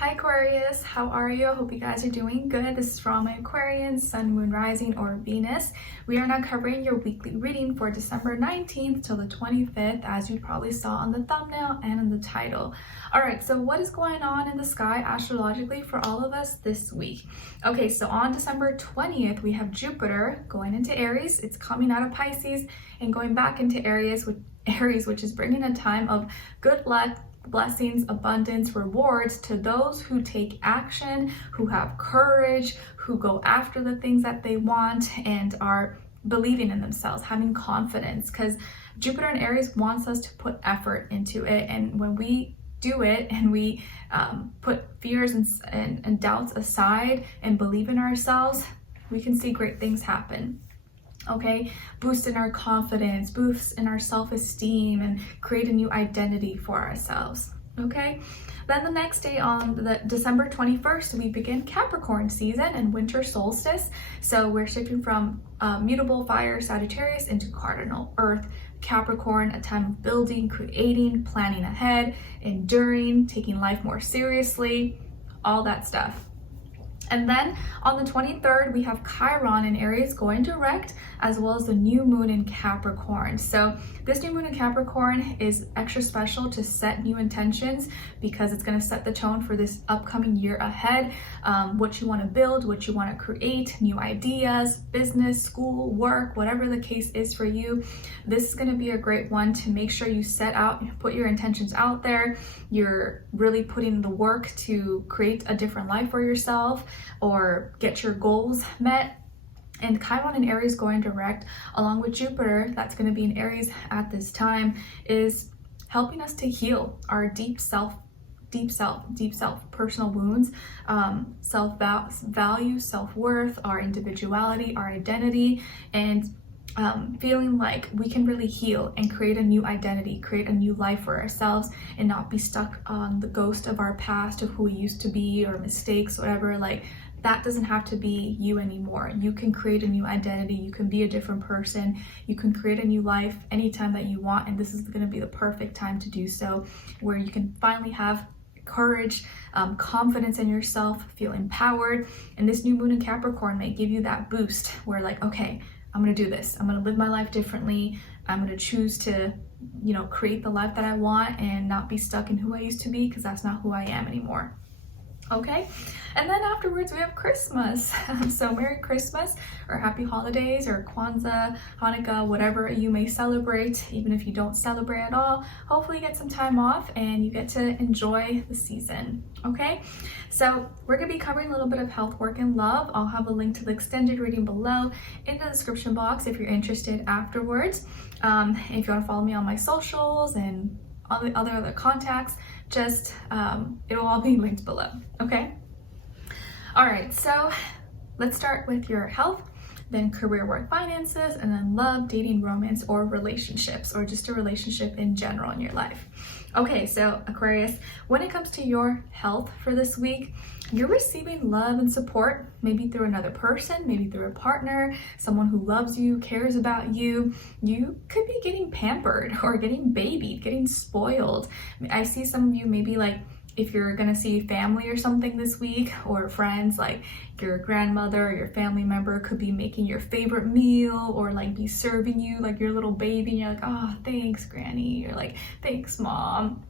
Hi Aquarius, how are you? I hope you guys are doing good. This is for all my Aquarians, Sun, Moon, Rising, or Venus. We are now covering your weekly reading for December 19th till the 25th, as you probably saw on the thumbnail and in the title. Alright, so what is going on in the sky astrologically for all of us this week? Okay, so on December 20th, we have Jupiter going into Aries. It's coming out of Pisces and going back into Aries, which is bringing a time of good luck, blessings, abundance, rewards to those who take action, who have courage, who go after the things that they want and are believing in themselves, having confidence, because Jupiter in Aries wants us to put effort into it. And when we do it and we put fears and doubts aside and believe in ourselves, we can see great things happen. Okay, boost in our confidence, boost in our self-esteem, and create a new identity for ourselves. Okay, then the next day on the December 21st, we begin Capricorn season and winter solstice. So we're shifting from mutable fire Sagittarius into cardinal earth Capricorn, a time of building, creating, planning ahead, enduring, taking life more seriously, all that stuff. And then on the 23rd, we have Chiron in Aries going direct, as well as the new moon in Capricorn. So this new moon in Capricorn is extra special to set new intentions because it's going to set the tone for this upcoming year ahead. What you want to build, what you want to create, new ideas, business, school, work, whatever the case is for you. This is going to be a great one to make sure you set out, put your intentions out there. You're really putting the work to create a different life for yourself or get your goals met. And Chiron in Aries going direct along with Jupiter, that's going to be in Aries at this time, is helping us to heal our deep self, personal wounds, self-value, self-worth, our individuality, our identity, and feeling like we can really heal and create a new identity, create a new life for ourselves, and not be stuck on the ghost of our past, of who we used to be, or mistakes, whatever. Like, that doesn't have to be you anymore. You can create a new identity. You can be a different person. You can create a new life anytime that you want. And this is going to be the perfect time to do so, where you can finally have courage, confidence in yourself, feel empowered. And this new moon in Capricorn may give you that boost where, like, okay, I'm going to do this. I'm going to live my life differently. I'm going to choose to, create the life that I want and not be stuck in who I used to be, because that's not who I am anymore. Okay, and then afterwards we have Christmas. So Merry Christmas, or Happy Holidays, or Kwanzaa, Hanukkah, whatever you may celebrate. Even if you don't celebrate at all, hopefully you get some time off and you get to enjoy the season. Okay, so we're going to be covering a little bit of health, work, and love. I'll have a link to the extended reading below in the description box if you're interested afterwards. If you want to follow me on my socials and all the other contacts, just it will all be linked below. Okay, all right, so let's start with your health, then career, work, finances, and then love, dating, romance, or relationships, or just a relationship in general in your life. Okay, so Aquarius, when it comes to your health for this week, you're receiving love and support, maybe through another person, maybe through a partner, someone who loves you, cares about you. You could be getting pampered or getting babied, getting spoiled. I see some of you maybe, like, if you're gonna see family or something this week, or friends, like your grandmother or your family member could be making your favorite meal, or like be serving you like your little baby, and you're like, oh, thanks Granny, or like, thanks Mom,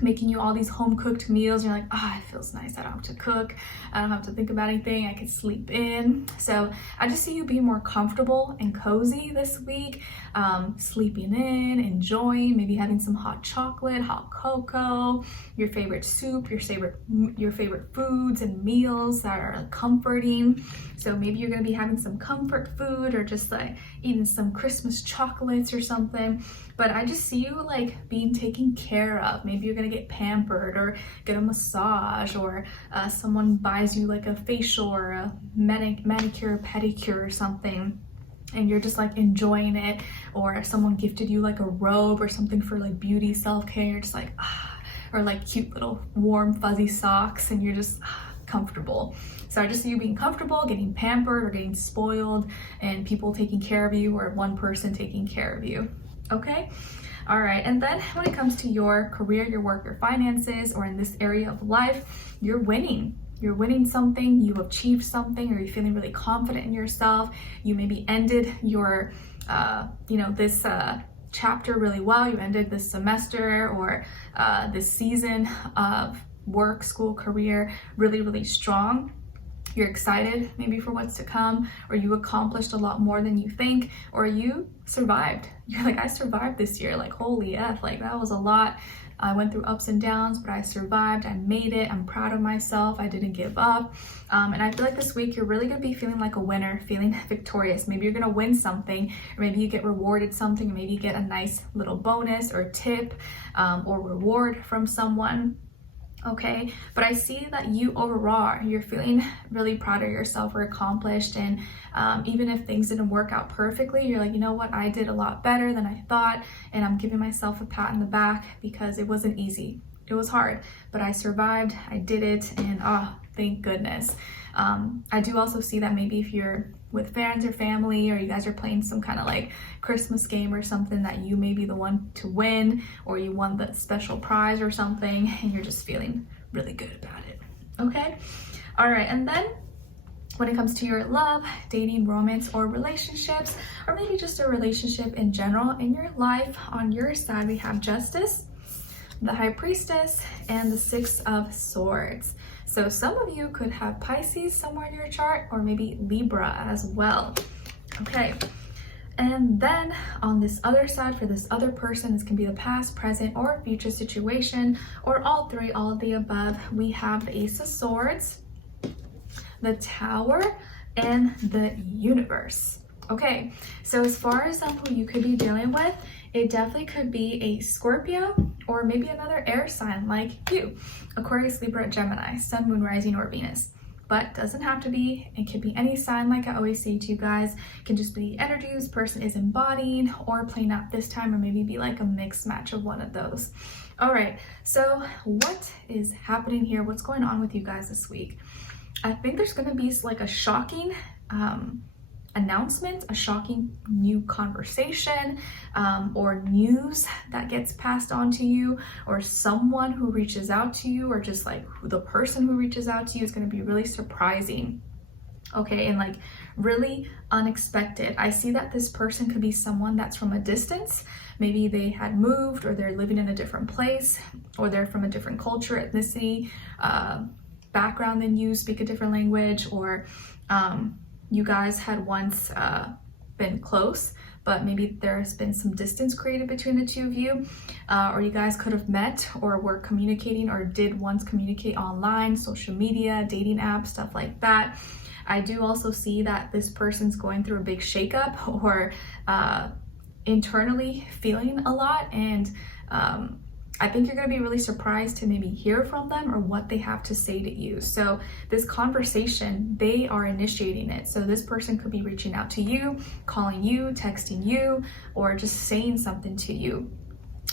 making you all these home cooked meals. You're like, oh, it feels nice. I don't have to cook. I don't have to think about anything. I can sleep in. So I just see you being more comfortable and cozy this week, sleeping in, enjoying, maybe having some hot chocolate, hot cocoa, your favorite soup, your favorite foods and meals that are comforting. So maybe you're going to be having some comfort food, or just like eating some Christmas chocolates or something. But I just see you like being taken care of. Maybe you're gonna get pampered or get a massage, or someone buys you like a facial or a manicure, pedicure or something, and you're just like enjoying it. Or someone gifted you like a robe or something for like beauty, self-care. You're just like, ah, or like cute little warm fuzzy socks, and you're just comfortable. So I just see you being comfortable, getting pampered or getting spoiled, and people taking care of you, or one person taking care of you. Okay, All right, and then when it comes to your career, your work, your finances, or in this area of life, you're winning. You're winning something, you achieved something, or you're feeling really confident in yourself. You maybe ended your, this chapter really well. You ended this semester or this season of work, school, career really, really strong. You're excited maybe for what's to come, or you accomplished a lot more than you think, or you survived. You're like, I survived this year, like holy F, like that was a lot. I went through ups and downs, but I survived, I made it, I'm proud of myself, I didn't give up. And I feel like this week you're really gonna be feeling like a winner, feeling victorious. Maybe you're gonna win something, or maybe you get rewarded something, or maybe you get a nice little bonus or tip or reward from someone. Okay, but I see that you overall, you're feeling really proud of yourself or accomplished, and even if things didn't work out perfectly, you're like, you know what, I did a lot better than I thought, and I'm giving myself a pat on the back because it wasn't easy. It was hard, but I survived, I did it, and thank goodness. I do also see that maybe if you're with friends or family, or you guys are playing some kind of like Christmas game or something, that you may be the one to win, or you won the special prize or something, and you're just feeling really good about it. Okay, all right, and then when it comes to your love, dating, romance, or relationships, or maybe just a relationship in general in your life, on your side we have Justice, the High Priestess, and the Six of Swords. So some of you could have Pisces somewhere in your chart, or maybe Libra as well. Okay, and then on this other side, for this other person, this can be the past, present, or future situation, or all three, all of the above. We have the Ace of Swords, the Tower, and the Universe. Okay, so as far as who you could be dealing with, it definitely could be a Scorpio, or maybe another air sign like you, Aquarius, Libra, Gemini, Sun, Moon, Rising, or Venus. But doesn't have to be. It could be any sign, like I always say to you guys. It can just be energy this person is embodying or playing out this time, or maybe be like a mixed match of one of those. All right, so what is happening here? What's going on with you guys this week? I think there's going to be like a shocking announcement, a shocking new conversation, or news that gets passed on to you, or someone who reaches out to you, or just like the person who reaches out to you is going to be really surprising. Okay, and like really unexpected. I see that this person could be someone that's from a distance. Maybe they had moved, or they're living in a different place, or they're from a different culture, ethnicity, background than you, speak a different language, or you guys had once been close, but maybe there's been some distance created between the two of you, or you guys could have met or were communicating, or did once communicate online, social media, dating apps, stuff like that. I do also see that this person's going through a big shakeup, or internally feeling a lot, and I think you're going to be really surprised to maybe hear from them, or what they have to say to you. So this conversation, they are initiating it. So this person could be reaching out to you, calling you, texting you, or just saying something to you.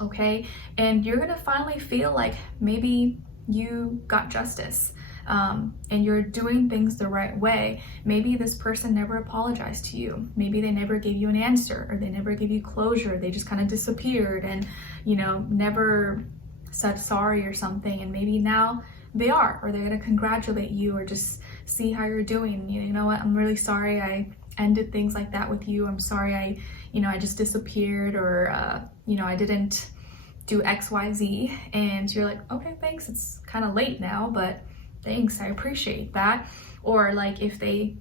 Okay, and you're going to finally feel like maybe you got justice. And you're doing things the right way. Maybe this person never apologized to you. Maybe they never gave you an answer, or they never gave you closure. They just kind of disappeared and, never said sorry or something. And maybe now they are, or they're going to congratulate you, or just see how you're doing. You know what? I'm really sorry I ended things like that with you. I'm sorry I just disappeared, or, I didn't do X, Y, Z. And you're like, okay, thanks. It's kind of late now, but thanks, I appreciate that. Or like if they,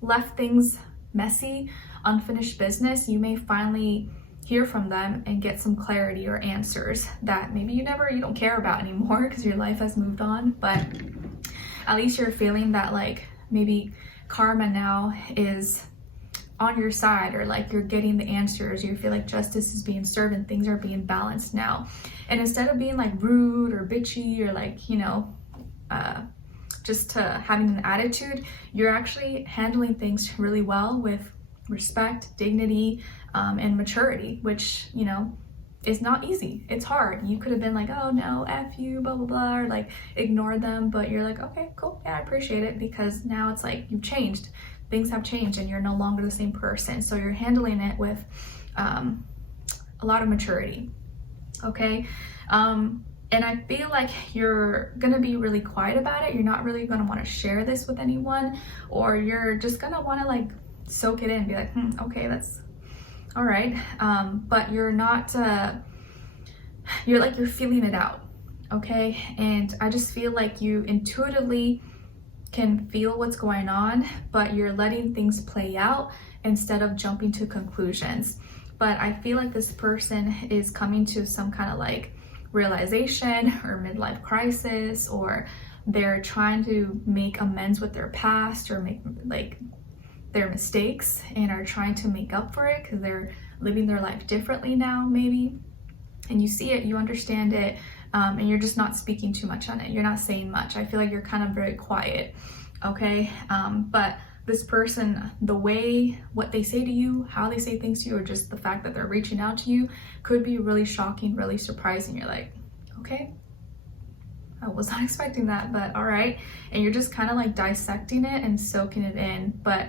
left things messy, unfinished business, you may finally hear from them and get some clarity or answers that maybe you don't care about anymore because your life has moved on. But at least you're feeling that like maybe karma now is on your side, or like you're getting the answers. You feel like justice is being served and things are being balanced now. And instead of being like rude or bitchy, or like, just having an attitude, you're actually handling things really well with respect, dignity, and maturity, which, is not easy. It's hard. You could have been like, oh no, F you, blah, blah, blah, or like ignore them, but you're like, okay, cool, yeah, I appreciate it, because now it's like you've changed. Things have changed and you're no longer the same person. So you're handling it with a a lot of maturity, okay? And I feel like you're gonna be really quiet about it. You're not really gonna wanna share this with anyone, or you're just gonna wanna like soak it in and be like, okay, that's all right. But you're not, you're feeling it out, okay? And I just feel like you intuitively can feel what's going on, but you're letting things play out instead of jumping to conclusions. But I feel like this person is coming to some kind of like realization or midlife crisis, or they're trying to make amends with their past or make like their mistakes and are trying to make up for it because they're living their life differently now, maybe. And you see it, you understand it, and you're just not speaking too much on it. You're not saying much. I feel like you're kind of very quiet, okay? But this person, the way, what they say to you, how they say things to you, or just the fact that they're reaching out to you could be really shocking, really surprising. You're like, okay, I was not expecting that, but all right. And you're just kind of like dissecting it and soaking it in, but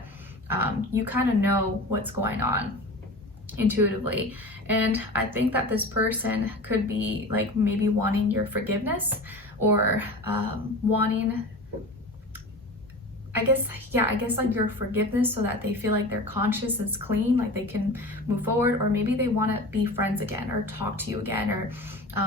you kind of know what's going on intuitively. And I think that this person could be like maybe wanting your forgiveness, or wanting, I guess like your forgiveness, so that they feel like their conscience is clean, like they can move forward. Or maybe they want to be friends again, or talk to you again, or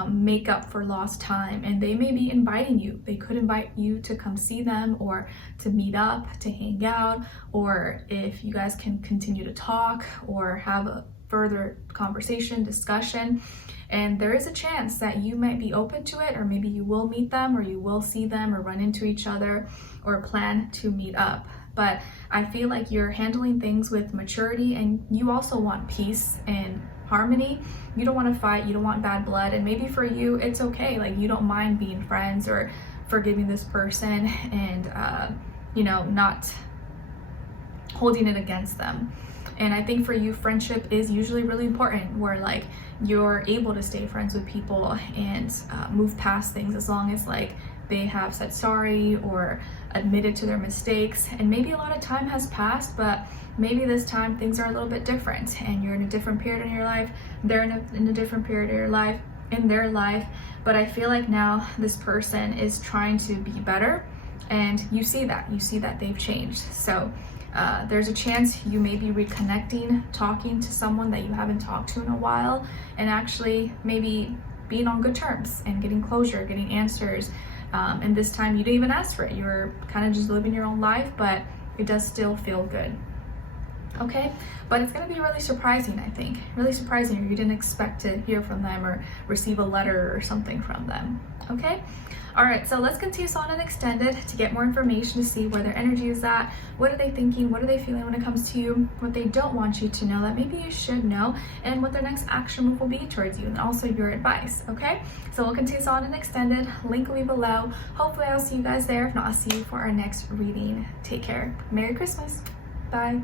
make up for lost time. And they may be inviting you. They could invite you to come see them, or to meet up, to hang out, or if you guys can continue to talk or have a further conversation, discussion. And there is a chance that you might be open to it, or maybe you will meet them, or you will see them, or run into each other, or plan to meet up. But I feel like you're handling things with maturity, and you also want peace and harmony. You don't want to fight, you don't want bad blood. And maybe for you, it's okay. Like, you don't mind being friends or forgiving this person, and, not holding it against them. And I think for you, friendship is usually really important, where like you're able to stay friends with people and move past things, as long as like they have said sorry or admitted to their mistakes. And maybe a lot of time has passed, but maybe this time things are a little bit different, and you're in a different period in your life, they're in a different period in their life. But I feel like now this person is trying to be better, and you see that they've changed. So there's a chance you may be reconnecting, talking to someone that you haven't talked to in a while, and actually maybe being on good terms and getting closure, getting answers. And this time you didn't even ask for it. You were kind of just living your own life, but it does still feel good. Okay, but it's going to be really surprising, I think. Really surprising, or you didn't expect to hear from them or receive a letter or something from them. Okay, all right, so let's continue on and extended to get more information, to see where their energy is at. What are they thinking? What are they feeling when it comes to you? What they don't want you to know that maybe you should know, and what their next action move will be towards you, and also your advice. Okay, so we'll continue on and extended. Link will be below. Hopefully I'll see you guys there. If not, I'll see you for our next reading. Take care. Merry Christmas. Bye.